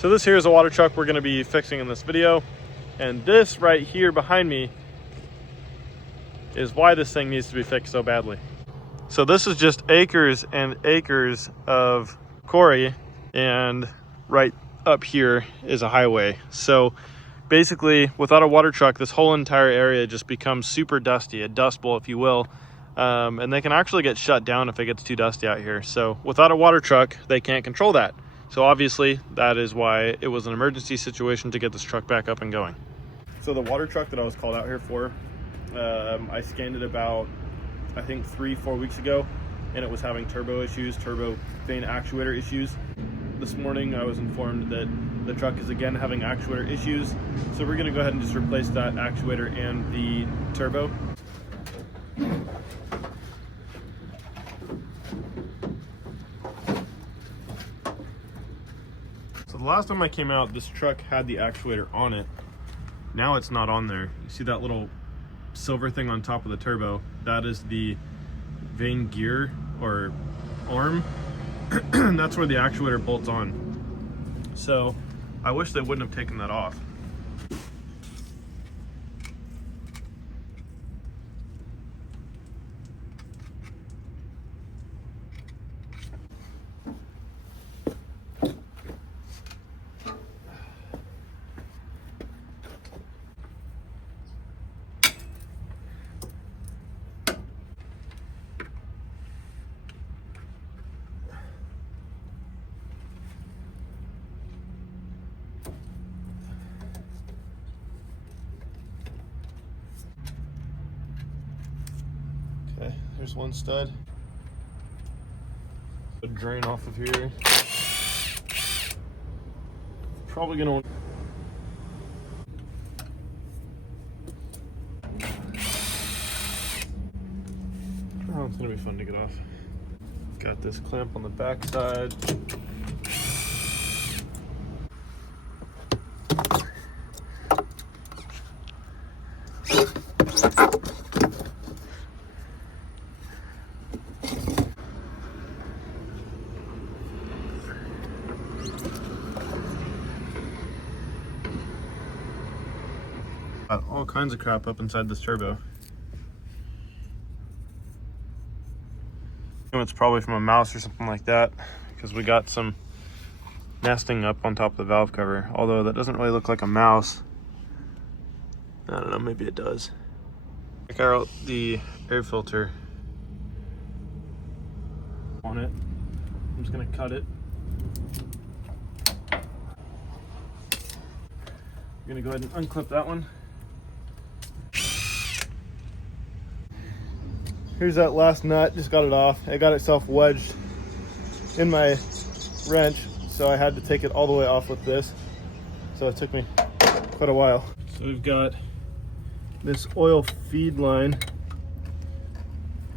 So this here is a water truck we're going to be fixing in this video, and this right here behind me is why this thing needs to be fixed so badly. So this is just acres and acres of quarry, and right up here is a highway. So basically, without a water truck, this whole entire area just becomes super dusty, a dust bowl if you will, and they can actually get shut down if it gets too dusty out here. So without a water truck, they can't control that. So obviously that is why it was an emergency situation to get this truck back up and going. So the water truck that I was called out here for, I scanned it about, I think 3-4 weeks ago, and it was having turbo issues, turbo vane actuator issues. This morning I was informed that the truck is again having actuator issues. So we're gonna go ahead and just replace that actuator and the turbo. So the last time I came out, this truck had the actuator on it. Now it's not on there. You see that little silver thing on top of the turbo? That is the vane gear or arm. That's where the actuator bolts on. So I wish they wouldn't have taken that off. Okay, there's one stud. A drain off of here. Probably gonna. Oh, it's gonna be fun to get off. Got this clamp on the back side. Got all kinds of crap up inside this turbo. It's probably from a mouse or something like that, because we got some nesting up on top of the valve cover, although that doesn't really look like a mouse. I don't know, maybe it does. Check out the air filter on it. I'm just gonna cut it. I'm gonna go ahead and unclip that one. Here's that last nut, just got it off. It got itself wedged in my wrench, so I had to take it all the way off with this. So it took me quite a while. So we've got this oil feed line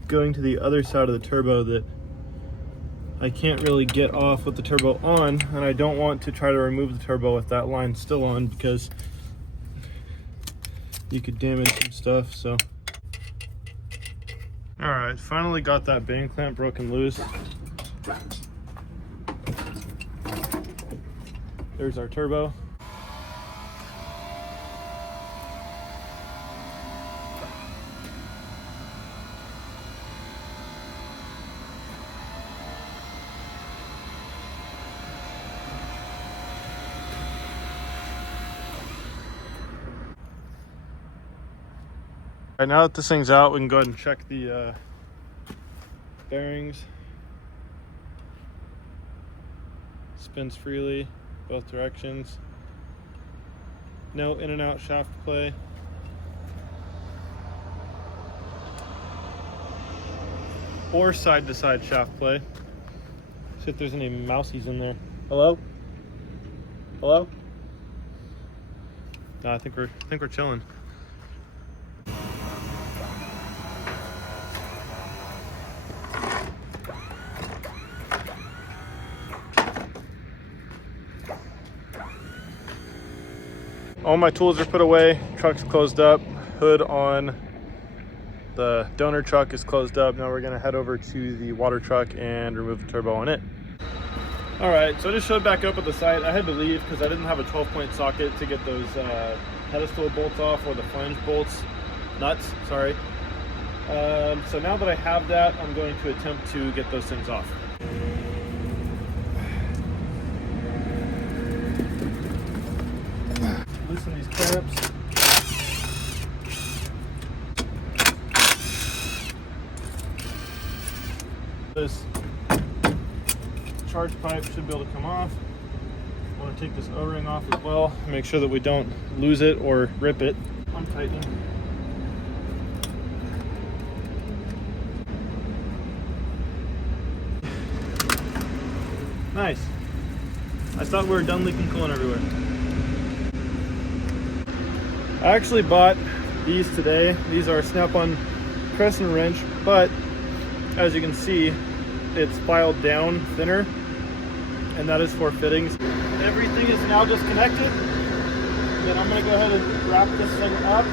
going to the other side of the turbo that I can't really get off with the turbo on, and I don't want to try to remove the turbo with that line still on because you could damage some stuff. So all right, finally got that band clamp broken loose. There's our turbo. All right, now that this thing's out, we can go ahead and check the bearings. Spins freely, both directions. No in and out shaft play. Or side to side shaft play. See if there's any mousies in there. Hello? Hello? No, I think we're chilling. All my tools are put away, truck's closed up, hood on the donor truck is closed up. Now we're gonna head over to the water truck and remove the turbo on it. All right, so I just showed back up at the site. I had to leave because I didn't have a 12-point socket to get those pedestal bolts off, or the flange bolts, nuts, sorry. So now that I have that, I'm going to attempt to get those things off. Loosen these clamps. This charge pipe should be able to come off. I want to take this O-ring off as well, make sure that we don't lose it or rip it. I'm tightening. Nice. I thought we were done leaking coolant everywhere. I actually bought these today. These are snap-on crescent wrench, but as you can see, it's filed down thinner, and that is for fittings. Everything is now disconnected. Then I'm going to go ahead and wrap this thing up.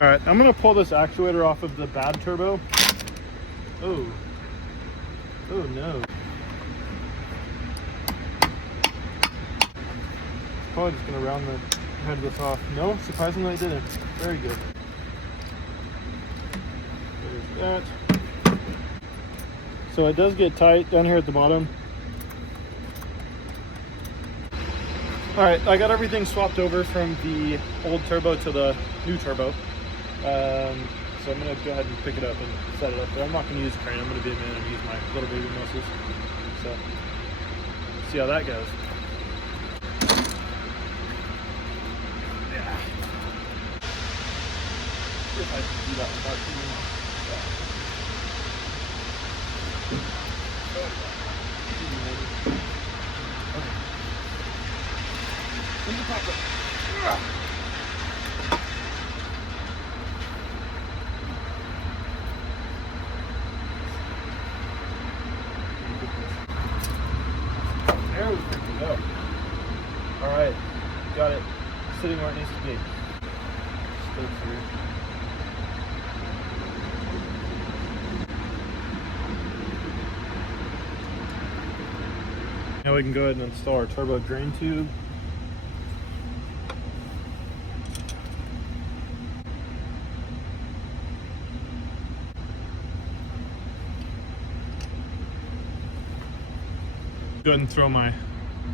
All right, I'm gonna pull this actuator off of the bad turbo. Oh no. Probably just gonna round the head of this off. No, surprisingly I didn't. Very good. There's that. So it does get tight down here at the bottom. All right, I got everything swapped over from the old turbo to the new turbo. So I'm gonna go ahead and pick it up and set it up there. I'm not gonna use a crane, I'm gonna be a man and use my little baby muscles. So, see how that goes. Yeah. If I can do that without doing that. Okay. In the pocket. There we go. All right, got it sitting where it needs to be. Just go through. Now we can go ahead and install our turbo drain tube. Go ahead and throw my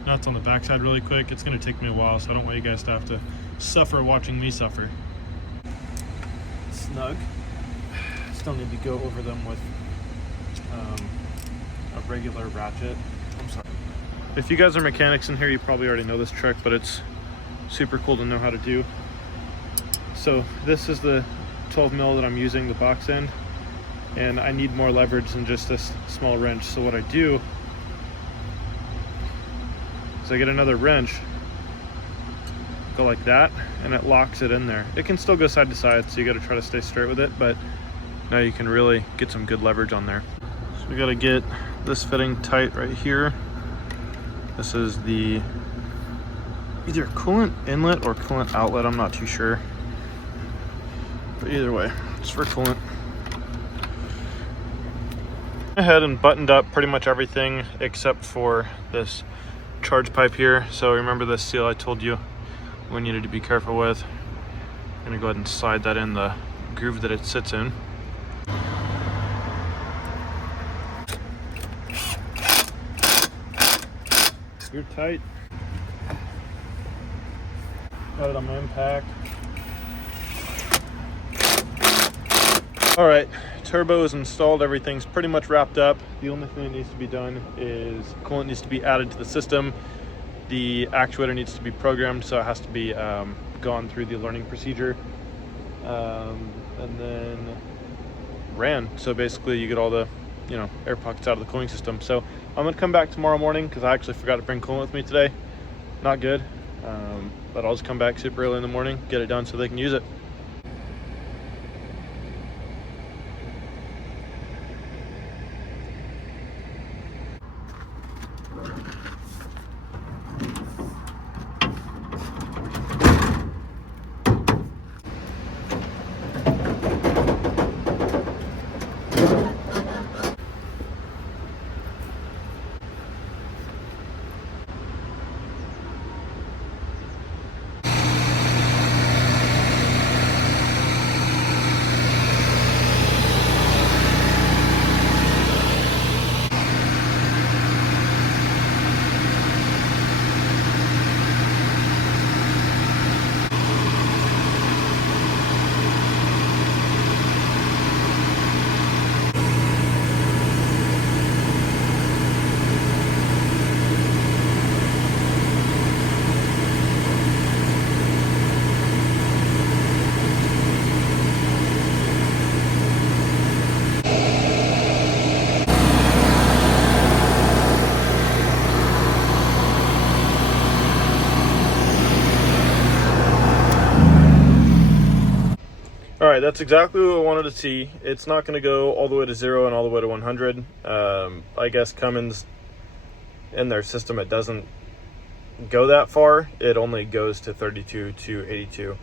nuts on the backside really quick. It's going to take me a while, so I don't want you guys to have to suffer watching me suffer. Snug. Still need to go over them with a regular ratchet. I'm sorry. If you guys are mechanics in here, you probably already know this trick, but it's super cool to know how to do. So this is the 12 mil that I'm using, the box end, and I need more leverage than just this small wrench. So what I do is I get another wrench, go like that, and it locks it in there. It can still go side to side, so you gotta try to stay straight with it, but now you can really get some good leverage on there. So we gotta get this fitting tight right here. This is the either coolant inlet or coolant outlet, I'm not too sure. But either way, it's for coolant. I went ahead and buttoned up pretty much everything except for this charge pipe here. So remember this seal I told you we needed to be careful with. I'm gonna go ahead and slide that in the groove that it sits in. You're tight. Got it on my impact. All right, turbo is installed, everything's pretty much wrapped up. The only thing that needs to be done is coolant needs to be added to the system. The actuator needs to be programmed, so it has to be gone through the learning procedure. And then ran. So basically you get all the, air pockets out of the cooling system. So I'm gonna come back tomorrow morning because I actually forgot to bring coolant with me today. Not good, but I'll just come back super early in the morning, get it done so they can use it. right, that's exactly what I wanted to see. It's not going to go all the way to 0 and all the way to 100. I guess Cummins, in their system, it doesn't go that far. It only goes to 32 to 82.